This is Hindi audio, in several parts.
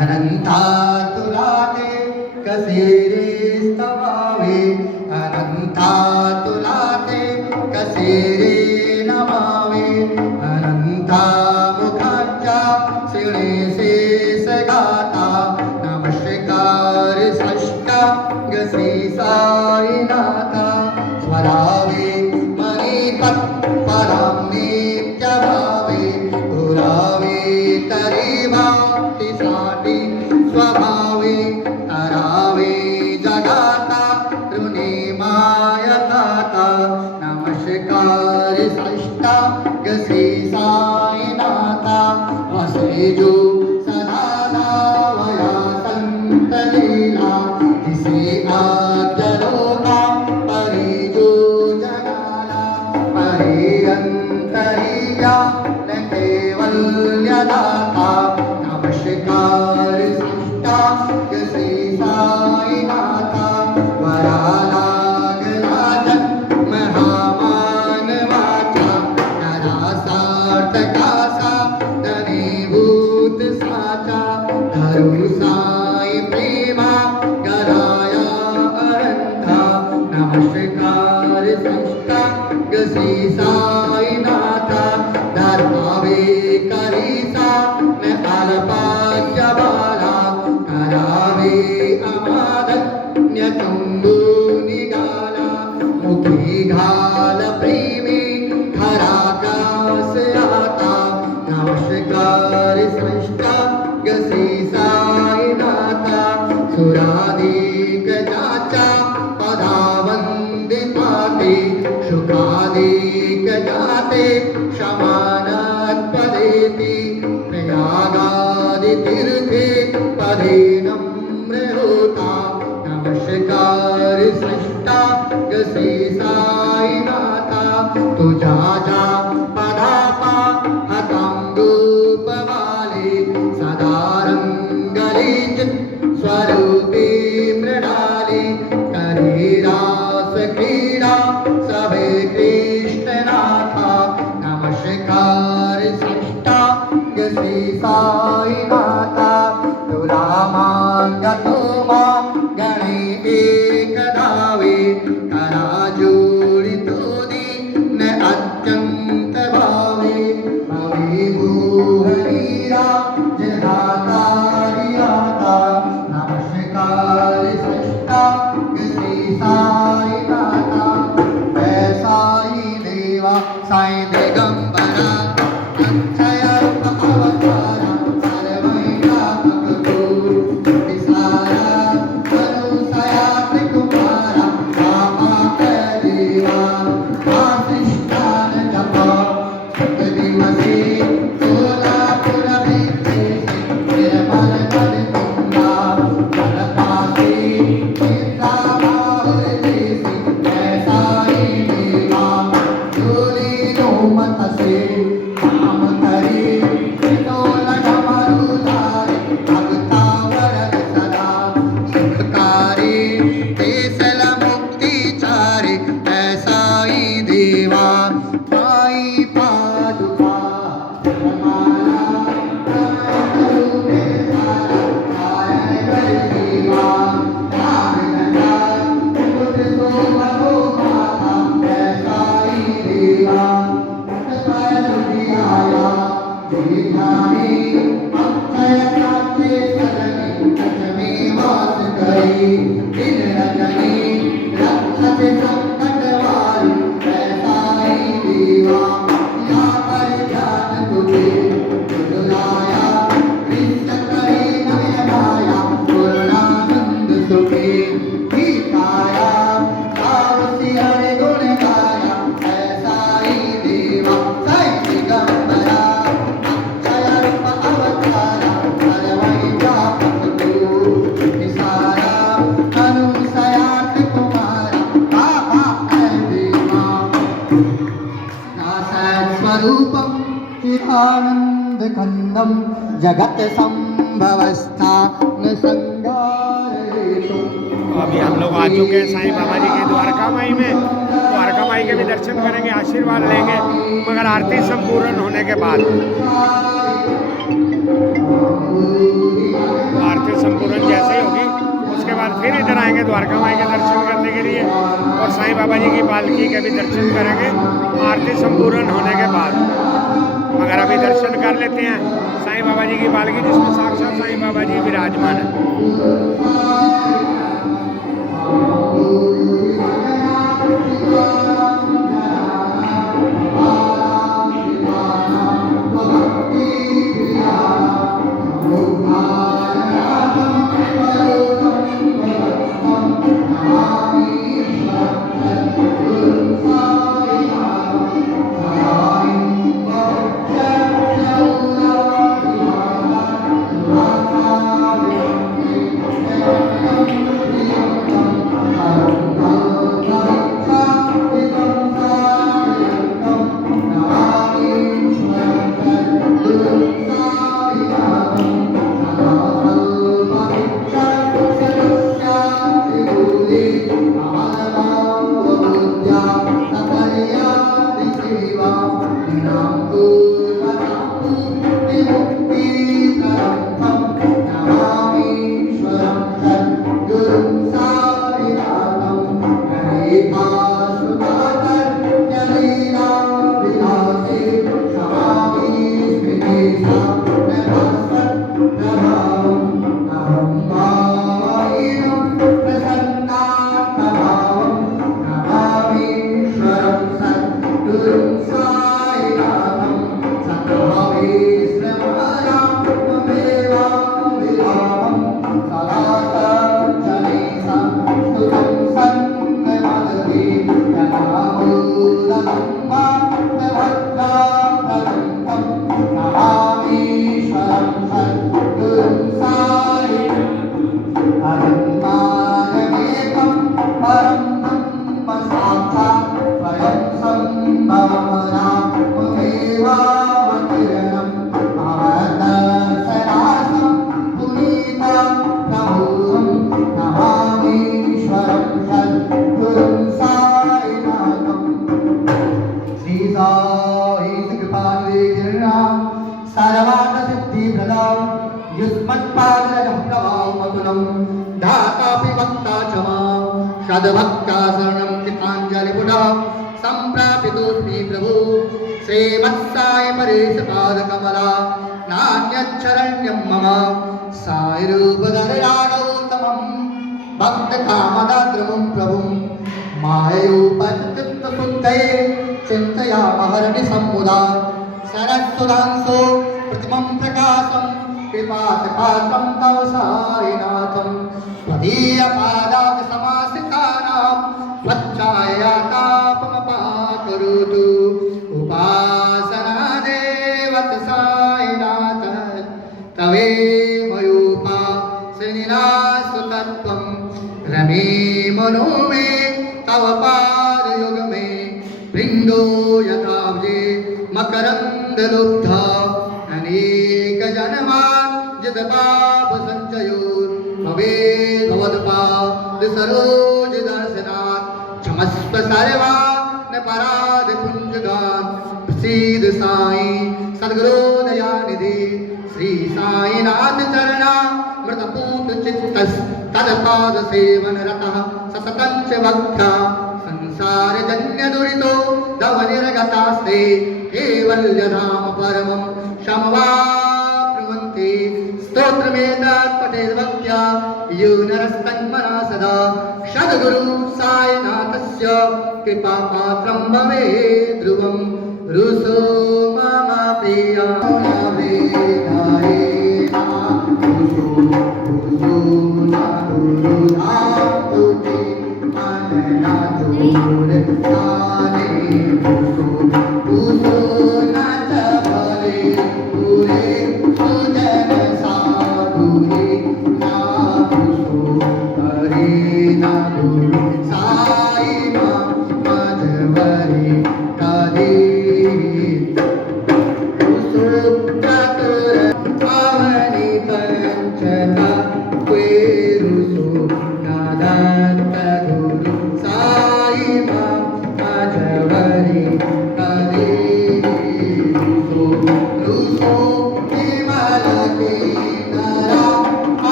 अनंता तुला ते कसे रे स्तवावे, अनंता तुला ते कसे रे नमावे, अनंता मुखाच्या शिणेसे सगाता नमस्कार षष्टांग श्री साईनाथा स्वरावे मनी तत्परां नित्य भावे पुरावे तरी भक्तीसाठी स्वभावे तरावे जगाता ऋणे मायताता नमस्कार षष्टांग श्री साईनाथा वसे जो सदा नावया संत लीला तिसे आद्य लोका परी जो जगाला परी अंतरिया न कैवल्यदाता नमस्कार षष्टांग श्री साईनाथा वराला जन्म हा मानवाचा नरासार्थकासा धनीभूत साचा धरू साई प्रेमा गराया अरंथा नमस्कार षष्टांग श्री साईनाथा धर्मावे करीसा न अल्पाख्य बाला करावे अमादन्य चंदू निघाला मुखी घाल प्रेमी खरा कास आता नमस्कार षष्टांग श्री साईनाथा सुराधिक जाचा पदावंदिताते शुकाधिक जाते क्षमानात्पदेति प्रयागादि तीर्थे पदे नम्र होता नमस्कार षष्टांग श्री साईनाथा तुझा जा पदापा हतांगोपमाले सदा रंगले स्वरूपे मृणाले करे रास क्रीडा सभे कृष्णनाथा नमस्कार षष्टांग श्री साईनाथा तुला मागतो मा गणे एक धावे करा जोडितो दीन अत्यंत भावे भवे मोहनीरा जगाता रियाता नमस्कार षष्टांग श्री साईनाथा साई देवा साई दिगंबरा अक्षय अवतारा सर्वैका भक्तूर विसारा अनुसया त्रिकुमारा रामा देवा आशिष्टान जपा दिवसे सोलापुर बीते निर्मल नद गंगा जलपासे चिंतामार जैसे ऐसाई देवा जोली नो मतसे काम करे विनोल डमरुधारे भक्ता वरद सदा सुखकारी देसल मुक्तिचारे ऐसाई देवा पाई पादुका जपमाला करुणे सारा कारण कर देवा नागनंदा मुझ सो मनो माता ऐसाई देवा अक्षय दुनियाया दीर्घानी अक्षय कांचे सरणी लक्ष्मी वास करी दिन रजनी रक्षते संकट वारी ऐसाई देवा या पर ध्यान तुझे तुझलाया कृष्ण करी नयनाया पूर्णानंद सुखे गीताया सावसी हरे गुण गाया ऐसाई देवा साई दिगंबरा अक्षय रूप अवतारा सर्वैका भक्तूर विसारा अनुसया त्रिकुमारा बाबा ऐ देवा स्वरूपं चिदानन्दखण्डं जगत संभवस्थान संगारेतु। अभी हम लोग आ चुके हैं साईं बाबा जी के द्वारका माई में। द्वारका माई माई के भी दर्शन करेंगे, आशीर्वाद लेंगे, मगर आरती संपूर्ण होने के बाद। आरती संपूर्ण जैसे ही होगी उसके बाद फिर इधर आएंगे द्वारका माई के दर्शन करने के लिए और साईं बाबा जी की पालकी के भी दर्शन करेंगे आरती संपूर्ण होने के बाद। मगर अभी दर्शन कर लेते हैं साईं बाबा जी की पालकी, जिसमें साक्षात साईं बाबा जी विराजमान है। भक्ता शरणं कृताञ्जलिपुटः सम्प्रापितोऽस्मि प्रभु श्रीमत्साई परेशपादकमला नान्यच्छरण्यं मम साईरूपधररागौतमं भक्तकामदाद्रमुं प्रभुं माययोपचित्तशुद्धये चिन्तयामहरणि सम्मुदा सरस्वदांसो प्रतिमं प्रकाशं कृपातपात्रं तव साईनाथं त्वदीयपादाब्ज समासितानां त्वच्ಛायातापमपाकरोतु उपासना देवत साईनाथ तवेमयोपासनिनास्तुतत्वं रमे मनो मे तव पादयुग मे वृन्दो यथाब्जे मकरन्दलुब्धा अनेकजन्मार्जितपाप सञ्चयो भवेद् भवत्पाद सरोज दर्शनात् क्षमस्व सर्वान् पराध पुञ्जगान् प्रसीद साई सद्गुरो दयानिधि श्री साईनाथ चरणा मृतपूत चित्तस् तत्पाद सेवन रतः सततं च भक्त्या संसार जन्य दुरितो दव निर्गतास्ते केवल्यधाम परमं शमवाप्नुवन्ति स्तोत्रमेतत् पठेद्भक्त्या यो नरस्तन्मना सदा सद्गुरु साईनाथस्य कृपापात्रं भवेत् ध्रुवं रुसो मम प्रिया Kadi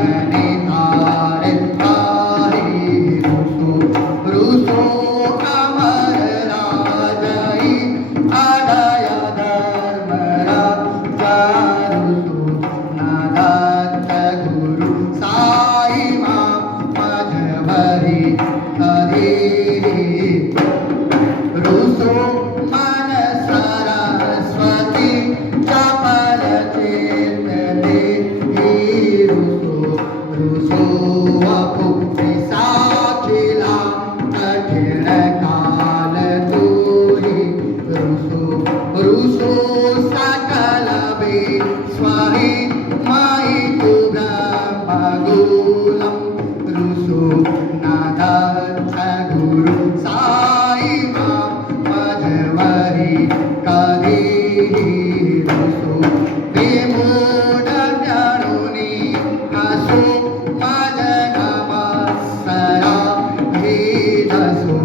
तारे तारी रुसो अमर राजई आदय धर्म राजा रुसो नादत्त गुरु साई मां मधवरी हरी रुसो मन सरस्वती चपल चेतने रुसो वपु साखिला कठिन काल तूरी रुसो सकल विश्वहि मयि तु ब्रह्मगुलं रुसो नादत्त गुरु साई मां मधवरी करी रुसो विमूढ ज्ञानुनि हसो मज नमस्सरा भेदसो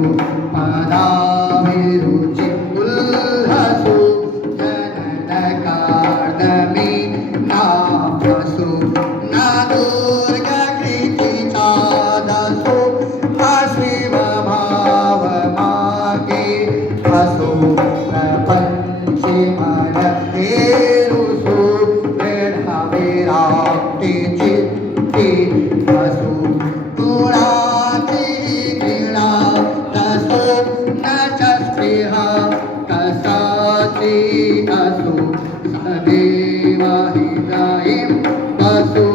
पदाभिरुचि उल्लसो जननकार्दमे नाभसो न दुर्गकृति चादसो हस्विव भावमागे हसो प्रपञ्चे मन हेरुसो दृढविराक्ति चित्ते हसो गुणाति घृणा दसो न च स्पृहा कसाति असो सदैव हृदयं वसो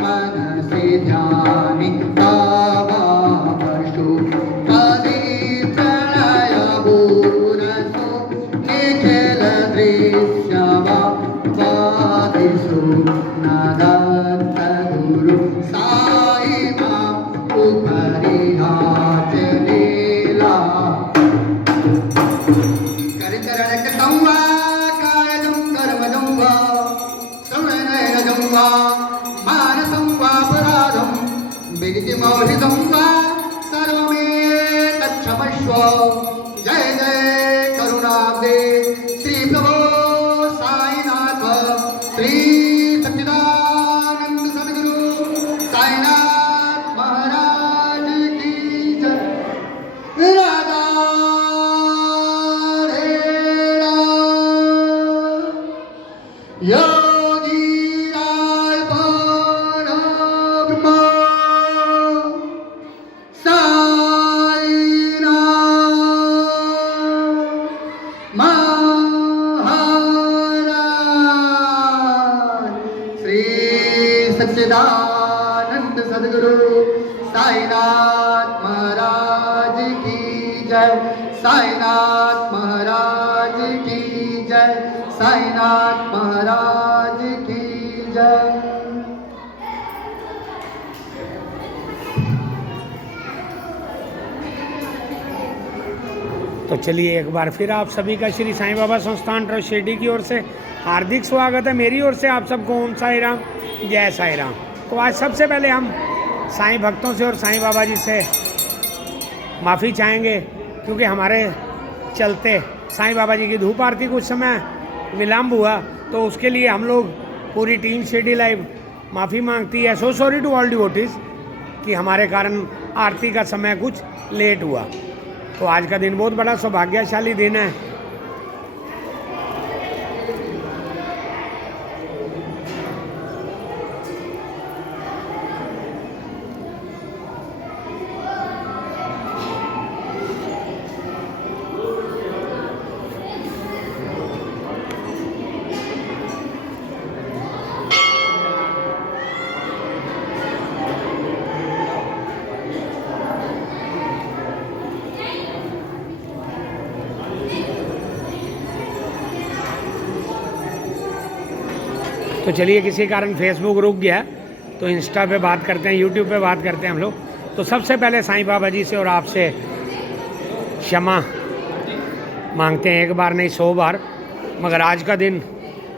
मनसि ध्यानि तावावशो कदि प्रणयभूरसो निखिल दृश्यवा वादिसो नादत्त गुरु साई मां उपरि हाथ लीला करचरणकटं वा कायजं कर्मजं वा श्रवणनयनजं वा मानसं वापराधं विदितिमौलिदं वा सर्वमेतच्छमस्व जय जय करुणाब्दे श्री प्रभो साईनाथ श्री सच्चिदानंद सद्गुरु साईनाथ महाराज की जय राधा योगी राय परब्रह्म साईनाथ महाराज श्री सच्चिदानंद सद्गुरु साईनाथ महाराज की जय साईनाथ महाराज की जय साईनाथ महाराज की जय। तो चलिए एक बार फिर आप सभी का श्री साईं बाबा संस्थान ट्रस्ट शिरडी की ओर से हार्दिक स्वागत है। मेरी ओर से आप सबको ओम साई राम, जय साई राम। तो आज सबसे पहले हम साईं भक्तों से और साईं बाबा जी से माफ़ी चाहेंगे, क्योंकि हमारे चलते साईं बाबा जी की धूप आरती कुछ समय विलम्ब हुआ, तो उसके लिए हम लोग पूरी टीम शिरडी लाइव माफ़ी मांगती है। So sorry to all devotees कि हमारे कारण आरती का समय कुछ लेट हुआ। तो आज का दिन बहुत बड़ा सौभाग्यशाली दिन है। तो चलिए किसी कारण फेसबुक रुक गया, तो इंस्टा पे बात करते हैं, यूट्यूब पे बात करते हैं हम लोग। तो सबसे पहले साईं बाबा जी से और आपसे क्षमा मांगते हैं, एक बार नहीं 100 बार। मगर आज का दिन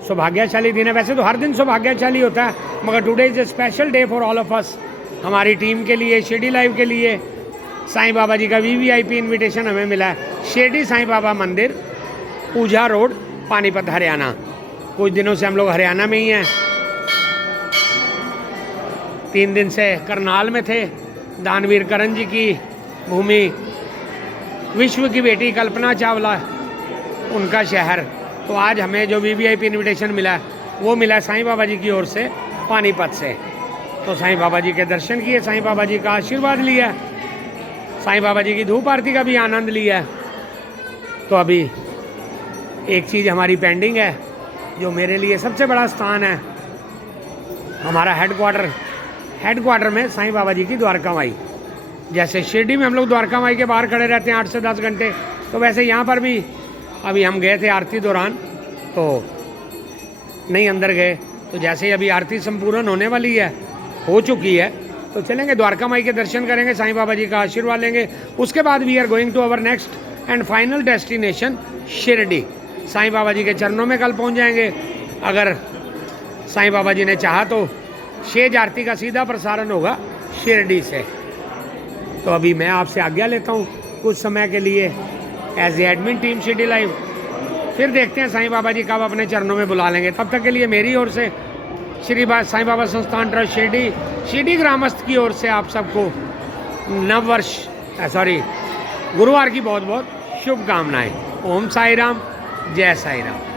सौभाग्यशाली दिन है। वैसे तो हर दिन सौभाग्यशाली होता है, मगर today is a special day for all of us. हमारी टीम के लिए, शिरडी लाइव के लिए साईं बाबा जी का VVIP इनविटेशन हमें मिला है। शिरडी साईं बाबा मंदिर, पूजा रोड, पानीपत, हरियाणा। कुछ दिनों से हम लोग हरियाणा में ही हैं। 3 दिन से करनाल में थे, दानवीर करण जी की भूमि, विश्व की बेटी कल्पना चावला उनका शहर। तो आज हमें जो VVIP इन्विटेशन मिला है वो मिला है साईं बाबा जी की ओर से पानीपत से। तो साईं बाबा जी के दर्शन किए, साईं बाबा जी का आशीर्वाद लिया, साईं बाबा जी की धूप आरती का भी आनंद लिया। तो अभी एक चीज़ हमारी पेंडिंग है, जो मेरे लिए सबसे बड़ा स्थान है, हमारा हेडक्वार्टर में साईं बाबा जी की द्वारका माई। जैसे शिरडी में हम लोग द्वारका माई के बाहर खड़े रहते हैं 8 से 10 घंटे, तो वैसे यहाँ पर भी अभी हम गए थे आरती दौरान, तो नहीं अंदर गए। तो जैसे ही अभी आरती संपूर्ण होने वाली है, हो चुकी है, तो चलेंगे द्वारका माई के दर्शन करेंगे, साईं बाबा जी का आशीर्वाद लेंगे। उसके बाद we are going to our next and final destination Shirdi. Sai Baba ji के चरणों में कल पहुंच जाएंगे। अगर साईं बाबा जी ने चाहा तो शेज आरती का सीधा प्रसारण होगा शिरडी से। तो अभी मैं आपसे आज्ञा लेता हूँ कुछ समय के लिए as a admin team Shirdi live. फिर देखते हैं साईं बाबा जी कब अपने चरणों में बुला लेंगे। तब तक के लिए मेरी ओर से श्री साईं बाबा संस्थान ट्रस्ट शिरडी ग्रामस्थ की ओर से आप सबको गुरुवार की बहुत बहुत शुभकामनाएं। ओम साई राम, जय साई राम।